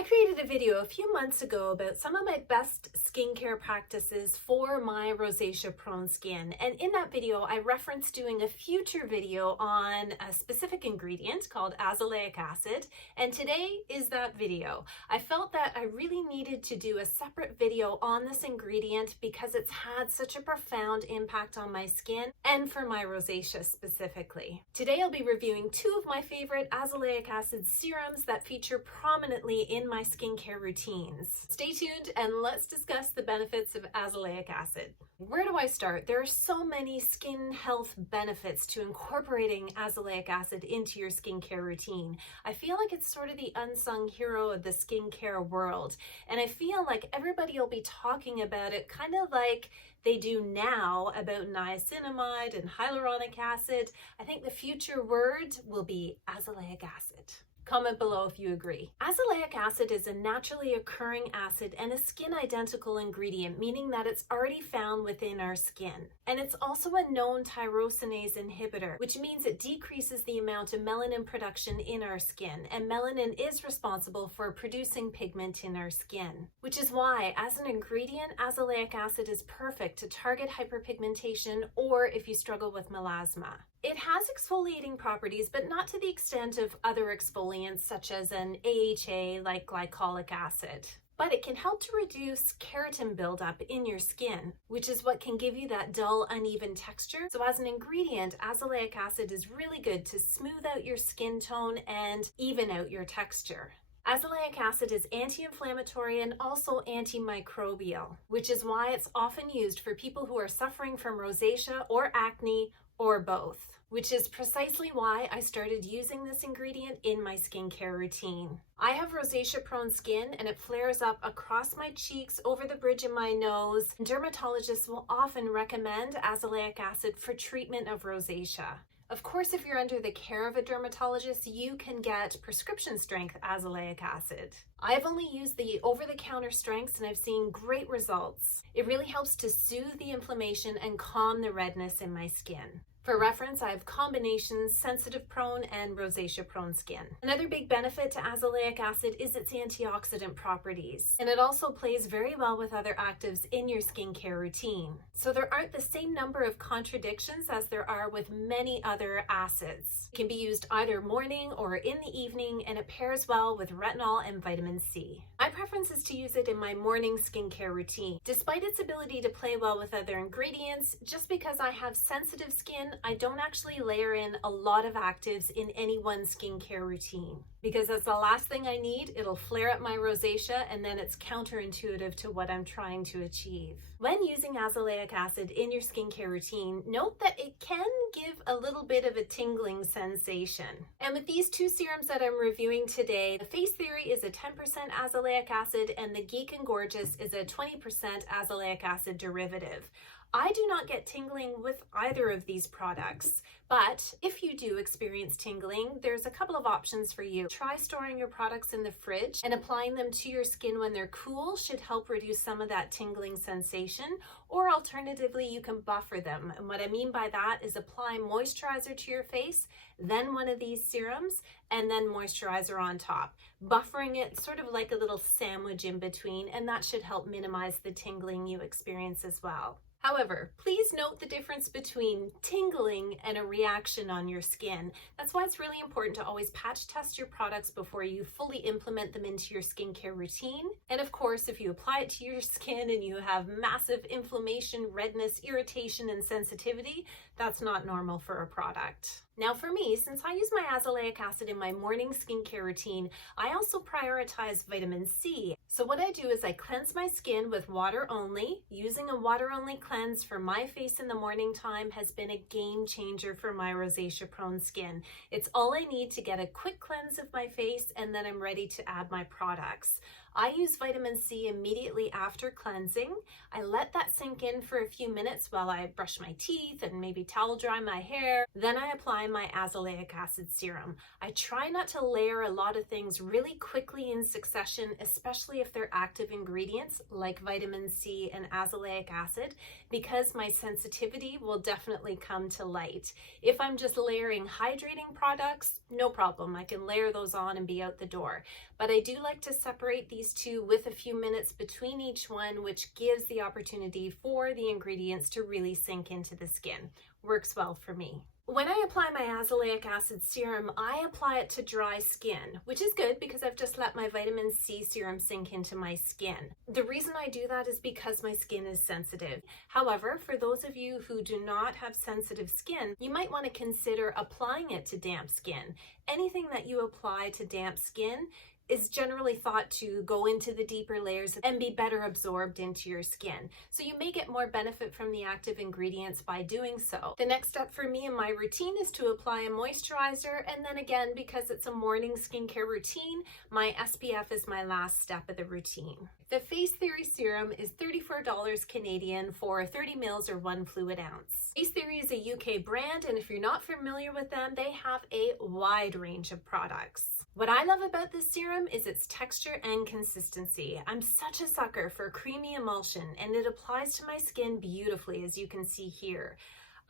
I created a video a few months ago about some of my best skincare practices for my rosacea-prone skin. And in that video, I referenced doing a future video on a specific ingredient called azelaic acid. And today is that video. I felt that I really needed to do a separate video on this ingredient because it's had such a profound impact on my skin and for my rosacea specifically. Today, I'll be reviewing two of my favorite azelaic acid serums that feature prominently in my skincare routines. Stay tuned and let's discuss the benefits of azelaic acid. Where do I start? There are so many skin health benefits to incorporating azelaic acid into your skincare routine. I feel like it's sort of the unsung hero of the skincare world, and I feel like everybody will be talking about it kind of like they do now about niacinamide and hyaluronic acid. I think the future word will be azelaic acid. Comment below if you agree. Azelaic acid is a naturally occurring acid and a skin-identical ingredient, meaning that it's already found within our skin. And it's also a known tyrosinase inhibitor, which means it decreases the amount of melanin production in our skin. And melanin is responsible for producing pigment in our skin, which is why, as an ingredient, azelaic acid is perfect to target hyperpigmentation or if you struggle with melasma. It has exfoliating properties, but not to the extent of other exfoliants such as an AHA like glycolic acid. But it can help to reduce keratin buildup in your skin, which is what can give you that dull, uneven texture. So as an ingredient, azelaic acid is really good to smooth out your skin tone and even out your texture. Azelaic acid is anti-inflammatory and also antimicrobial, which is why it's often used for people who are suffering from rosacea or acne or both, which is precisely why I started using this ingredient in my skincare routine. I have rosacea-prone skin and it flares up across my cheeks, over the bridge of my nose. Dermatologists will often recommend azelaic acid for treatment of rosacea. Of course, if you're under the care of a dermatologist, you can get prescription strength azelaic acid. I've only used the over-the-counter strengths and I've seen great results. It really helps to soothe the inflammation and calm the redness in my skin. For reference, I have combinations sensitive prone and rosacea prone skin. Another big benefit to azelaic acid is its antioxidant properties, and it also plays very well with other actives in your skincare routine. So there aren't the same number of contradictions as there are with many other acids. It can be used either morning or in the evening, and it pairs well with retinol and vitamin C. My preference is to use it in my morning skincare routine. Despite its ability to play well with other ingredients, just because I have sensitive skin, I don't actually layer in a lot of actives in any one skincare routine because that's the last thing I need. It'll flare up my rosacea and then it's counterintuitive to what I'm trying to achieve. When using azelaic acid in your skincare routine, note that it can give a little bit of a tingling sensation. And with these two serums that I'm reviewing today, the Facetheory is a 10% azelaic acid and the Geek and Gorgeous is a 20% azelaic acid derivative. I do not get tingling with either of these products, but if you do experience tingling, there's a couple of options for you. Try storing your products in the fridge and applying them to your skin when they're cool should help reduce some of that tingling sensation, or alternatively, you can buffer them. And what I mean by that is apply moisturizer to your face, then one of these serums, and then moisturizer on top, buffering it sort of like a little sandwich in between, and that should help minimize the tingling you experience as well. However, please note the difference between tingling and a reaction on your skin. That's why it's really important to always patch test your products before you fully implement them into your skincare routine. And of course, if you apply it to your skin and you have massive inflammation, redness, irritation, and sensitivity, that's not normal for a product. Now for me, since I use my azelaic acid in my morning skincare routine, I also prioritize vitamin C. So what I do is I cleanse my skin with water only. Using a water only cleanse for my face in the morning time has been a game changer for my rosacea prone skin. It's all I need to get a quick cleanse of my face and then I'm ready to add my products. I use vitamin C immediately after cleansing. I let that sink in for a few minutes while I brush my teeth and maybe towel dry my hair. Then I apply my azelaic acid serum. I try not to layer a lot of things really quickly in succession, especially if they're active ingredients like vitamin C and azelaic acid, because my sensitivity will definitely come to light. If I'm just layering hydrating products, no problem. I can layer those on and be out the door. But I do like to separate these two with a few minutes between each one, which gives the opportunity for the ingredients to really sink into the skin. Works well for me. When I apply my azelaic acid serum, I apply it to dry skin, which is good because I've just let my vitamin C serum sink into my skin. The reason I do that is because my skin is sensitive. However, for those of you who do not have sensitive skin, you might want to consider applying it to damp skin. Anything that you apply to damp skin is generally thought to go into the deeper layers and be better absorbed into your skin. So you may get more benefit from the active ingredients by doing so. The next step for me in my routine is to apply a moisturizer, and then again, because it's a morning skincare routine, my SPF is my last step of the routine. The Facetheory serum is $34 Canadian for 30 mils or 1 fluid ounce. Facetheory is a UK brand, and if you're not familiar with them, they have a wide range of products. What I love about this serum is its texture and consistency. I'm such a sucker for creamy emulsion, and it applies to my skin beautifully, as you can see here.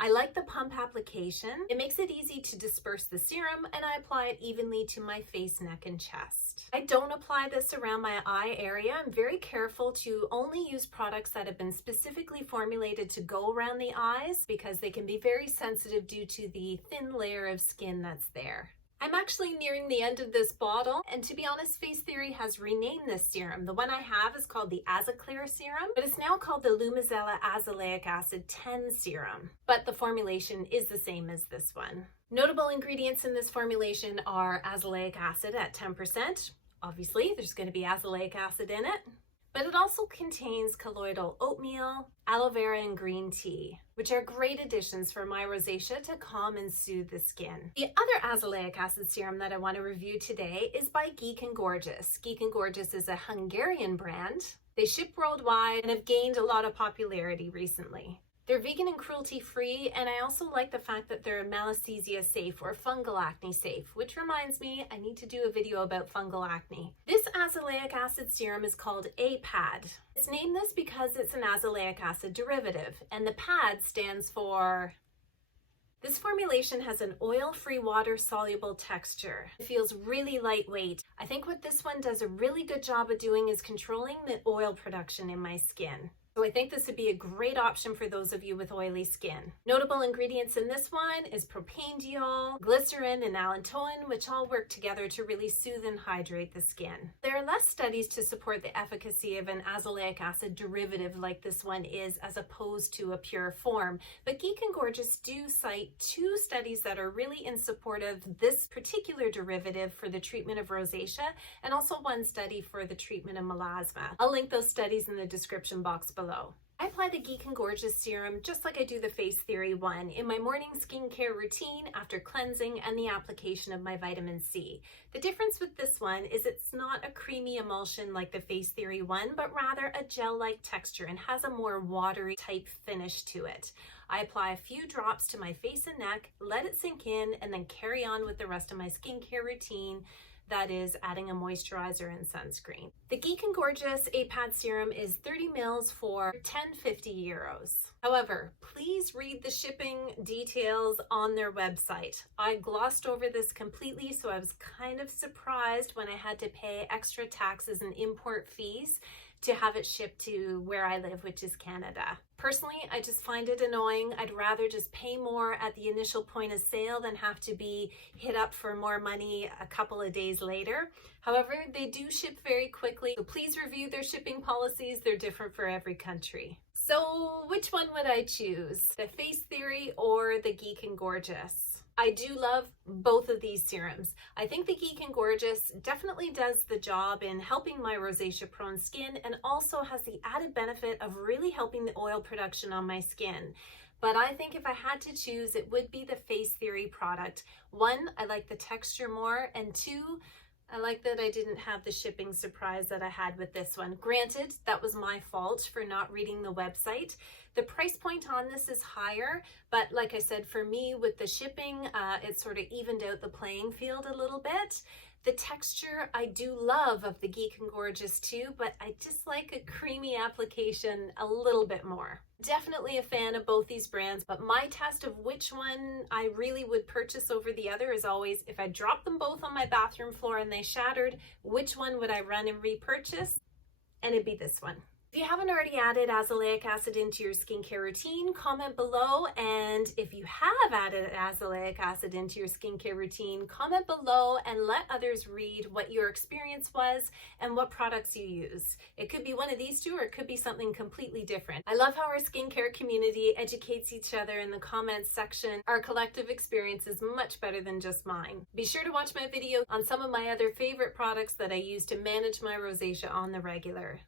I like the pump application. It makes it easy to disperse the serum, and I apply it evenly to my face, neck, and chest. I don't apply this around my eye area. I'm very careful to only use products that have been specifically formulated to go around the eyes because they can be very sensitive due to the thin layer of skin that's there. I'm actually nearing the end of this bottle, and to be honest, Facetheory has renamed this serum. The one I have is called the Azelaic serum, but it's now called the Lumizela Azelaic Acid 10 serum, but the formulation is the same as this one. Notable ingredients in this formulation are azelaic acid at 10%. Obviously, there's going to be azelaic acid in it. But it also contains colloidal oatmeal, aloe vera, and green tea, which are great additions for my rosacea to calm and soothe the skin. The other azelaic acid serum that I want to review today is by Geek and Gorgeous. Geek and Gorgeous is a Hungarian brand. They ship worldwide and have gained a lot of popularity recently. They're vegan and cruelty-free, and I also like the fact that they're malassezia safe or fungal acne safe, which reminds me I need to do a video about fungal acne. This azelaic acid serum is called APAD. It's named this because it's an azelaic acid derivative, and the PAD stands for... This formulation has an oil-free, water-soluble texture. It feels really lightweight. I think what this one does a really good job of doing is controlling the oil production in my skin. So I think this would be a great option for those of you with oily skin. Notable ingredients in this one is propanediol, glycerin, and allantoin, which all work together to really soothe and hydrate the skin. There are less studies to support the efficacy of an azelaic acid derivative like this one is as opposed to a pure form, but Geek and Gorgeous do cite 2 studies that are really in support of this particular derivative for the treatment of rosacea, and also 1 study for the treatment of melasma. I'll link those studies in the description box below. I apply the Geek and Gorgeous serum just like I do the Facetheory one in my morning skincare routine after cleansing and the application of my vitamin C. The difference with this one is it's not a creamy emulsion like the Facetheory one, but rather a gel-like texture and has a more watery type finish to it. I apply a few drops to my face and neck, let it sink in, and then carry on with the rest of my skincare routine. That is adding a moisturizer and sunscreen. The Geek and Gorgeous APAD serum is 30 mils for €10.50. However, please read the shipping details on their website. I glossed over this completely, so I was kind of surprised when I had to pay extra taxes and import fees to have it shipped to where I live, which is Canada. Personally, I just find it annoying. I'd rather just pay more at the initial point of sale than have to be hit up for more money a couple of days later. However, they do ship very quickly, so please review their shipping policies. They're different for every country. So which one would I choose? The Facetheory or the Geek and Gorgeous? I do love both of these serums. I think the Geek and Gorgeous definitely does the job in helping my rosacea-prone skin and also has the added benefit of really helping the oil production on my skin. But I think if I had to choose, it would be the Facetheory product. 1, I like the texture more, and 2, I like that I didn't have the shipping surprise that I had with this one. Granted, that was my fault for not reading the website. The price point on this is higher, but like I said, for me with the shipping, it sort of evened out the playing field a little bit. The texture I do love of the Geek and Gorgeous too, but I just like a creamy application a little bit more. Definitely a fan of both these brands, but my test of which one I really would purchase over the other is always, if I dropped them both on my bathroom floor and they shattered, which one would I run and repurchase? And it'd be this one. If you haven't already added azelaic acid into your skincare routine, comment below. And if you have added azelaic acid into your skincare routine, comment below and let others read what your experience was and what products you use. It could be one of these two, or it could be something completely different. I love how our skincare community educates each other in the comments section. Our collective experience is much better than just mine. Be sure to watch my video on some of my other favorite products that I use to manage my rosacea on the regular.